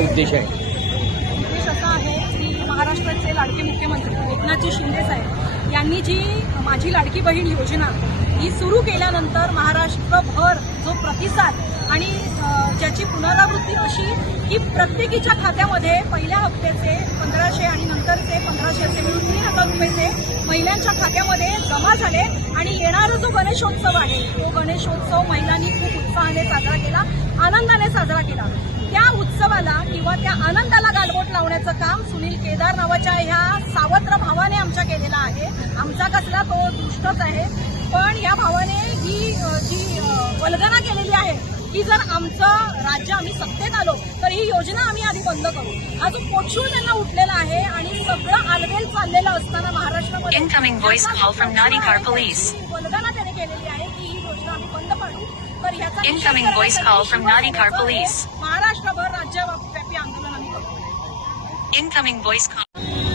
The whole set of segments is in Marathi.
काय उद्देश आहे? उद्देश असा आहे की महाराष्ट्राचे लाडके मुख्यमंत्री एकनाथजी शिंदे साहेब यांनी जी माझी लाडकी बहीण योजना ही सुरू केल्यानंतर महाराष्ट्रभर जो प्रतिसाद आणि ज्याची पुनरावृत्ती अशी की प्रत्येकीच्या खात्यामध्ये पहिल्या हप्त्याचे 1500 आणि नंतरचे 1500 असे मिळून 3000 रुपये महिलांच्या खात्यामध्ये जमा झाले आणि येणारा जो गणेशोत्सव आहे तो गणेशोत्सव महिलांनी खूप उत्साहाने साजरा केला, आनंदाने साजरा केला। त्या उत्सवाला किंवा त्या आनंदाला गालबोट लावण्याचं काम सुनील केदार नावाच्या ह्या सावत्र भावाने आमच्या केलेलं आहे। आमचा कसला तो दुष्टच आहे, पण या भावाने ही जी वल्गना केलेली आहे की जर आमचं राज्य आम्ही सत्तेत आलो तर ही योजना आम्ही आधी बंद करू। अजून पोटशूळ त्यांना उठलेला आहे आणि सगळं आलबेल चाललेलं असताना महाराष्ट्रामध्ये वल्गना त्याने केलेली आहे की ही योजना आम्ही बंद पाडू। तर ह्याचा महाराष्ट्रभर राज्यव्यापी आंदोलन आम्ही करू।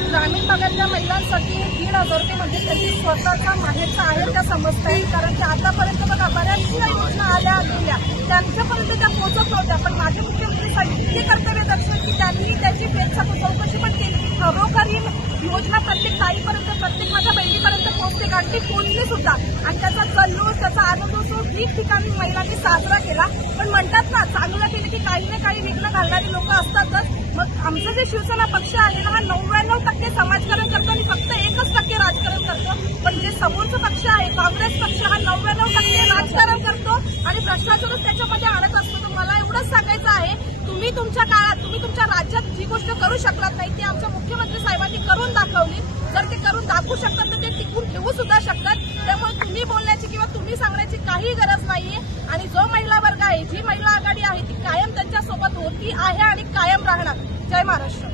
ग्रामीण भागातल्या महिलांसाठी 1,500 रुपये म्हणजे त्यांची स्वतःचा माहेरचा आहे त्या समजता येईल, कारण त्या आतापर्यंत बघा बऱ्याचशा योजना आल्या गेल्या त्यांच्यापर्यंत त्या पोहोचत नव्हत्या। पण माझे मुख्यमंत्री इतके कर्तव्य दर्शन की त्यांनी त्याची चौकशी पण केली की खरोखर ही योजना प्रत्येक ताईपर्यंत प्रत्येक माझ्या बहिणीपर्यंत पोहोचते का, ती पोहोचली सुद्धा आणि त्याचा जल्लोष त्याचा आनंदोत्सव ठिकठिकाणी महिलांनी साजरा केला। पण म्हणतात ना चांगलं केलं की काही ना काही विघ्न घालणारी लोक असतातच। मग आमचं जे शिवसेना पक्ष आहे ना हा 99% समाजकारण करतो आणि फक्त 1% राजकारण करतो। पण जे समोरचा पक्ष आहे काँग्रेस पक्ष हा 99% राजकारण करतो आणि भ्रष्टाचारच त्याच्यामध्ये आणत असतो। तर मला एवढंच सांगायचं आहे तुम्ही तुमच्या काळात तुम्ही तुमच्या राज्यात जी गोष्ट करू शकलात नाही ती आमच्या मुख्यमंत्री साहेबांनी करून दाखवली। जर ते करून दाखवू शकतात तर ते टिकून ठेवू सुद्धा शकतात। त्यामुळे तुम्ही बोलण्याची किंवा तुम्ही सांगण्याची काही गरज नाहीये आणि जो महिला वर्ग आहे जी महिला आघाडी आहे ती कायम त्यांच्यासोबत होती आहे आणि कायम राहणार। जय महाराष्ट्र।